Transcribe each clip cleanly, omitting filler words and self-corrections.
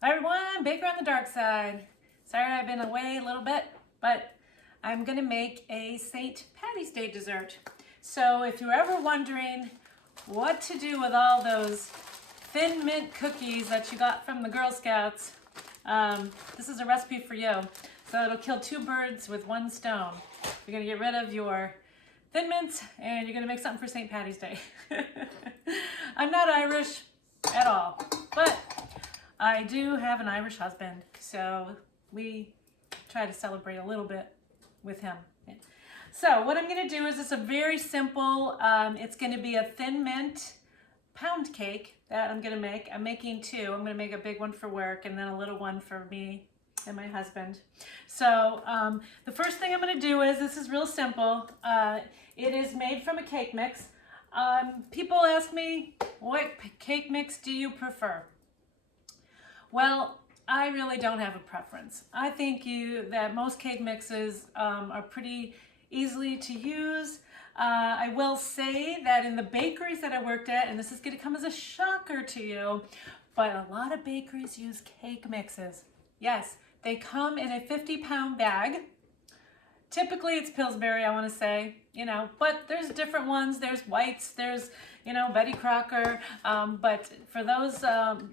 Hi everyone, Baker on the Dark Side. Sorry I've been away a little bit, but I'm gonna make a St. Patty's Day dessert. So if you're ever wondering what to do with all those thin mint cookies that you got from the Girl Scouts, this is a recipe for you. So it'll kill two birds with one stone. You're gonna get rid of your thin mints and you're gonna make something for St. Patty's Day. I'm not Irish at all, but I do have an Irish husband, so we try to celebrate a little bit with him. So what I'm going to do is it's a very simple, it's going to be a thin mint pound cake that I'm going to make. I'm making two. I'm going to make a big one for work and then a little one for me and my husband. So the first thing I'm going to do is, this is real simple. It is made from a cake mix. People ask me, what cake mix do you prefer? Well, I really don't have a preference. I think that most cake mixes are pretty easily to use. I will say that in the bakeries that I worked at, and this is going to come as a shocker to you, but a lot of bakeries use cake mixes. Yes, they come in a 50-pound bag. Typically it's Pillsbury, I want to say, but there's different ones. There's White's, there's, Betty Crocker. But for those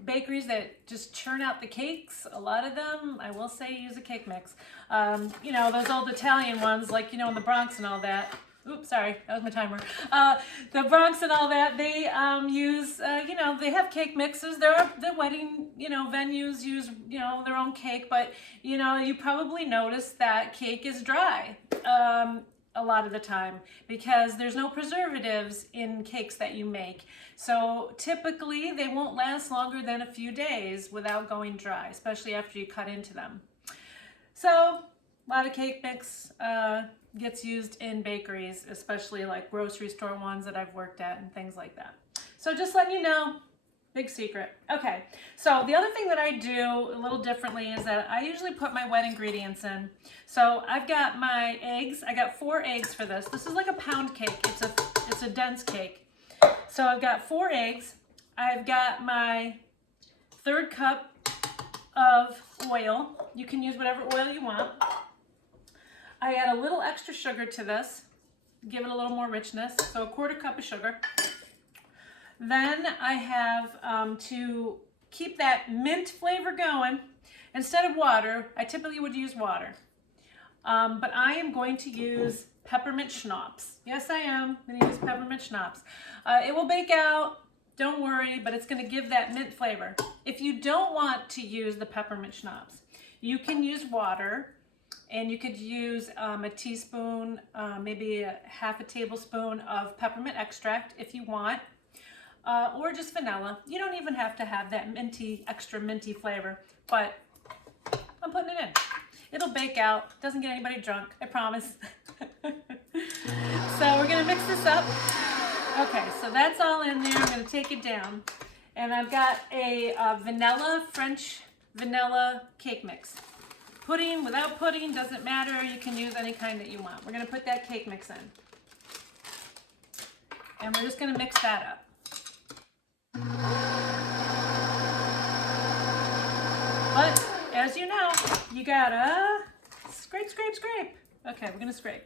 bakeries that just churn out the cakes, a lot of them, I will say, use a cake mix. Those old Italian ones, like, in the Bronx and all that. Oops, sorry, that was my timer. The Bronx and all that, they use, they have cake mixes. The wedding, venues use, their own cake, but, you probably notice that cake is dry a lot of the time because there's no preservatives in cakes that you make. So typically they won't last longer than a few days without going dry, especially after you cut into them. So a lot of cake mix gets used in bakeries, especially like grocery store ones that I've worked at and things like that. So just letting you know, big secret. Okay, so the other thing that I do a little differently is that I usually put my wet ingredients in. So I've got my eggs. I got 4 eggs for this. This is like a pound cake. It's a dense cake. So I've got 4 eggs. I've got my 1/3 cup of oil. You can use whatever oil you want. I add a little extra sugar to this, give it a little more richness, so a 1/4 cup of sugar. Then I have, to keep that mint flavor going, instead of water, I typically would use water. But I am going to use peppermint schnapps. Yes, I am going to use peppermint schnapps. It will bake out, don't worry, but it's going to give that mint flavor. If you don't want to use the peppermint schnapps, you can use water. And you could use a teaspoon, maybe half a tablespoon of peppermint extract if you want, or just vanilla. You don't even have to have that extra minty flavor, but I'm putting it in. It'll bake out, doesn't get anybody drunk, I promise. So we're gonna mix this up. Okay, so that's all in there. I'm gonna take it down. And I've got a French vanilla cake mix. Pudding, without pudding, doesn't matter. You can use any kind that you want. We're going to put that cake mix in. And we're just going to mix that up. But, as you know, you gotta scrape, scrape, scrape. Okay, we're going to scrape.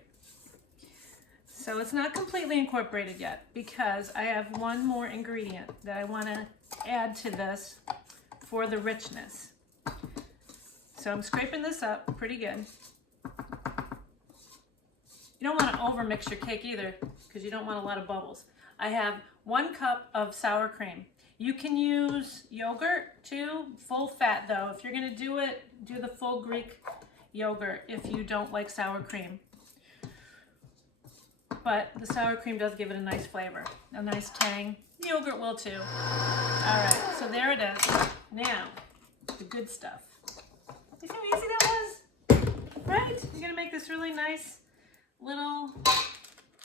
So it's not completely incorporated yet because I have one more ingredient that I want to add to this for the richness. So I'm scraping this up pretty good. You don't want to overmix your cake either because you don't want a lot of bubbles. I have 1 cup of sour cream. You can use yogurt too, full fat though. If you're going to do it, do the full Greek yogurt if you don't like sour cream. But the sour cream does give it a nice flavor, a nice tang. The yogurt will too. All right, so there it is. Now, the good stuff. You see how easy that was? Right? You're going to make this really nice little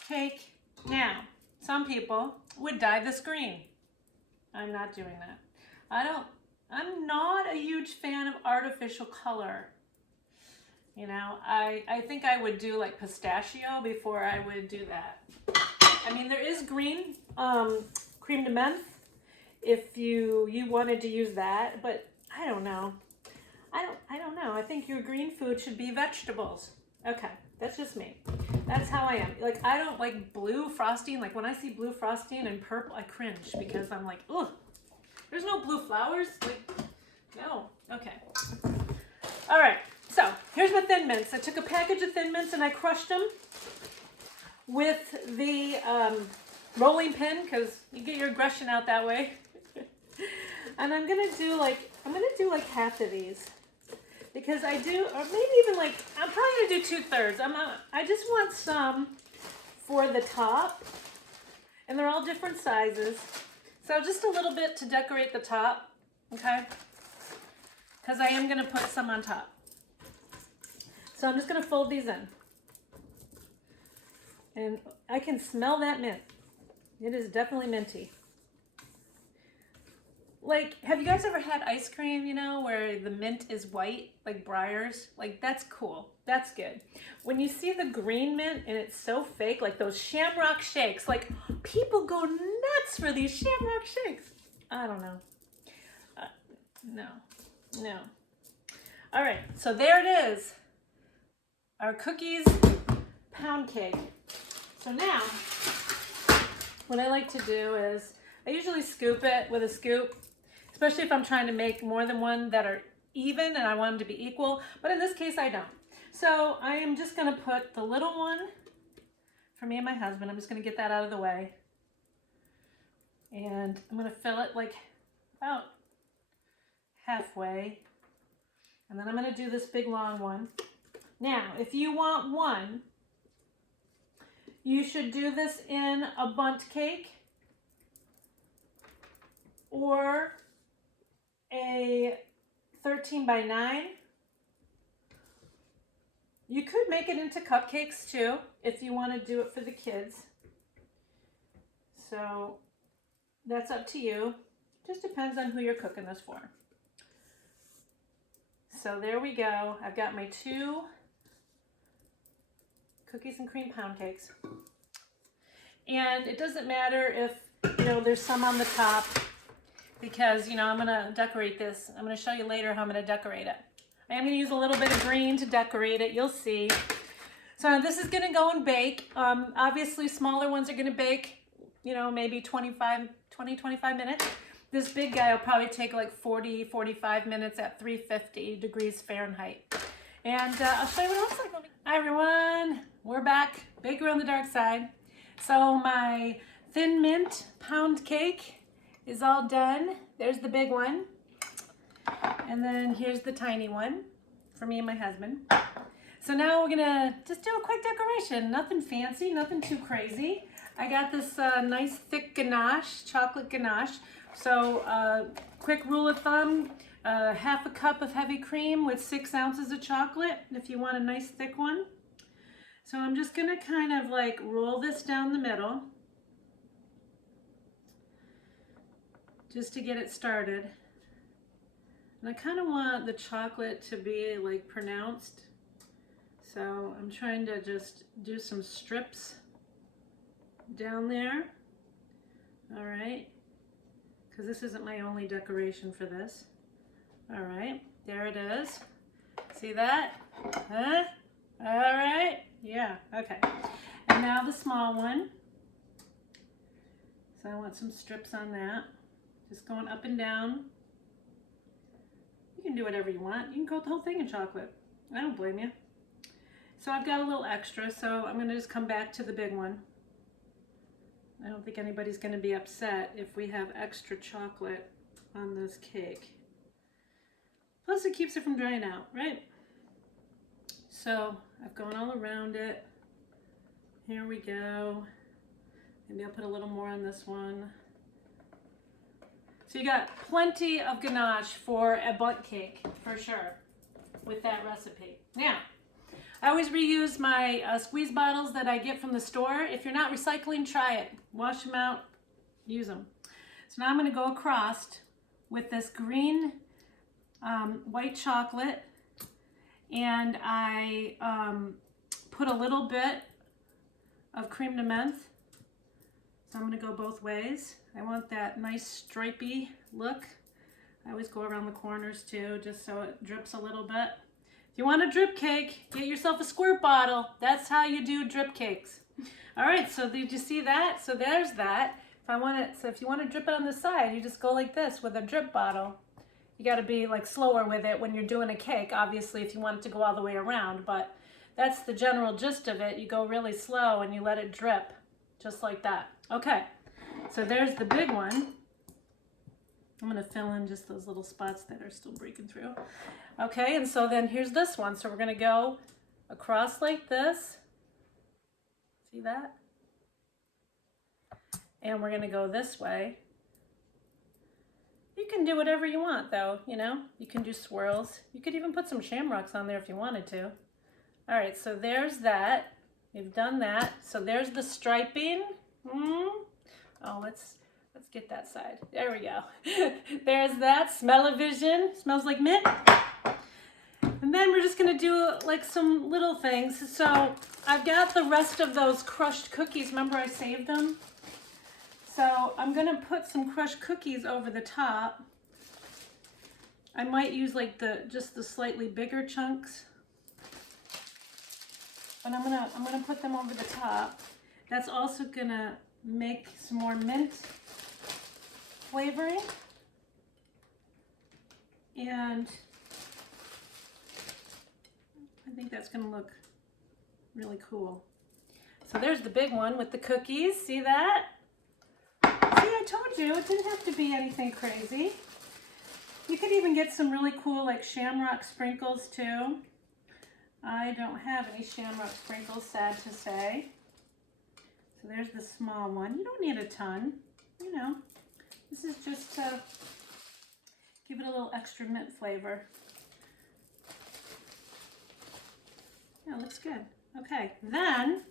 cake. Now, some people would dye this green. I'm not doing that. I'm not a huge fan of artificial color. I think I would do like pistachio before I would do that. I mean, there is green creme de menthe if you wanted to use that, but I don't know. I don't know. I think your green food should be vegetables. Okay, that's just me. That's how I am. Like, I don't like blue frosting. Like, when I see blue frosting and purple, I cringe because I'm like, ugh, there's no blue flowers. Like, no. Okay. All right. So here's my Thin Mints. I took a package of Thin Mints and I crushed them with the rolling pin because you get your aggression out that way. And I'm gonna do like half of these because I do, or maybe even like, I'm probably gonna do 2/3. I just want some for the top, and they're all different sizes. So just a little bit to decorate the top, okay? Because I am gonna put some on top. So I'm just gonna fold these in. And I can smell that mint. It is definitely minty. Like, have you guys ever had ice cream, you know, where the mint is white, like Breyers? Like, that's cool. That's good. When you see the green mint and it's so fake, like those Shamrock Shakes, like, people go nuts for these Shamrock Shakes. I don't know. No. All right, so there it is. Our cookies pound cake. So now, what I like to do is, I usually scoop it with a scoop, especially if I'm trying to make more than one that are even and I want them to be equal, but in this case I don't. So I am just gonna put the little one for me and my husband. I'm just gonna get that out of the way. And I'm gonna fill it like about halfway. And then I'm gonna do this big long one. Now, if you want one, you should do this in a bundt cake or a 13 by 9. You could make it into cupcakes too if you want to do it for the kids. So that's up to you. Just depends on who you're cooking this for. So there we go. I've got my 2 cookies and cream pound cakes. And it doesn't matter if, you know, there's some on the top because, you know, I'm gonna decorate this. I'm gonna show you later how I'm gonna decorate it. I am gonna use a little bit of green to decorate it, you'll see. So this is gonna go and bake. Obviously smaller ones are gonna bake, you know, maybe 20-25 minutes. This big guy will probably take like 40-45 minutes at 350 degrees Fahrenheit. And I'll show you what it looks like. Hi everyone, we're back, Baker on the Dark Side. So my Thin Mint pound cake is all done. There's the big one. And then here's the tiny one for me and my husband. So now we're gonna just do a quick decoration. Nothing fancy, nothing too crazy. I got this nice thick ganache, chocolate ganache. So quick rule of thumb, half a cup of heavy cream with 6 ounces of chocolate if you want a nice thick one. So I'm just gonna kind of like roll this down the middle just to get it started. And I kind of want the chocolate to be like pronounced. So I'm trying to just do some strips down there. All right, because this isn't my only decoration for this. All right, there it is. See that? Huh? All right, yeah, okay. And now the small one. So I want some strips on that. Just going up and down. You can do whatever you want. You can coat the whole thing in chocolate. I don't blame you. So I've got a little extra, so I'm gonna just come back to the big one. I don't think anybody's gonna be upset if we have extra chocolate on this cake. Plus it keeps it from drying out, right? So I've gone all around it. Here we go. Maybe I'll put a little more on this one. So you got plenty of ganache for a bundt cake, for sure, with that recipe. Now, I always reuse my squeeze bottles that I get from the store. If you're not recycling, try it. Wash them out, use them. So now I'm gonna go across with this green white chocolate, and I put a little bit of creme de menthe. So I'm gonna go both ways. I want that nice stripy look I always go around the corners too, just so it drips a little bit. If you want a drip cake, get yourself a squirt bottle. That's how you do drip cakes. All right, so did you see that? So there's that. If you want to drip it on the side, you just go like this with a drip bottle. You got to be like slower with it when you're doing a cake, obviously, if you want it to go all the way around, but that's the general gist of it. You go really slow and you let it drip, just like that. Okay, so there's the big one. I'm going to fill in just those little spots that are still breaking through. Okay, and so then here's this one. So we're going to go across like this. See that? And we're going to go this way. You can do whatever you want though, you know? You can do swirls. You could even put some shamrocks on there if you wanted to. All right, so there's that. We've done that. So there's the striping. Oh, let's get that side. There we go. There's that. Smell-o-vision. Smells like mint. And then we're just gonna do like some little things. So I've got the rest of those crushed cookies. Remember I saved them? So I'm gonna put some crushed cookies over the top. I might use like just the slightly bigger chunks. But I'm gonna put them over the top. That's also gonna make some more mint flavoring. And I think that's gonna look really cool. So there's the big one with the cookies. See that? See, I told you, it didn't have to be anything crazy. You could even get some really cool like shamrock sprinkles too. I don't have any shamrock sprinkles, sad to say. So there's the small one. You don't need a ton, you know. This is just to give it a little extra mint flavor. Yeah, looks good. Okay, then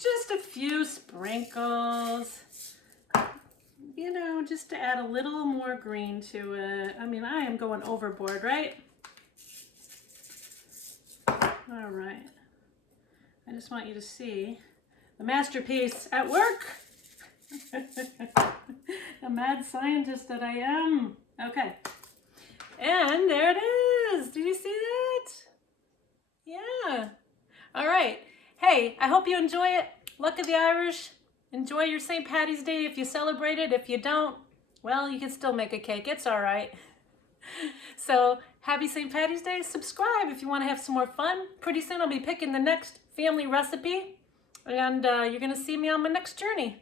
just a few sprinkles, you know, just to add a little more green to it. I mean, I am going overboard, right? All right. I just want you to see the masterpiece at work. The mad scientist that I am. Okay. And there it is. Did you see that? Yeah. All right. Hey, I hope you enjoy it. Luck of the Irish. Enjoy your St. Patty's Day if you celebrate it. If you don't, well, you can still make a cake. It's all right. So happy St. Patty's Day. Subscribe if you want to have some more fun. Pretty soon I'll be picking the next family recipe. And you're going to see me on my next journey.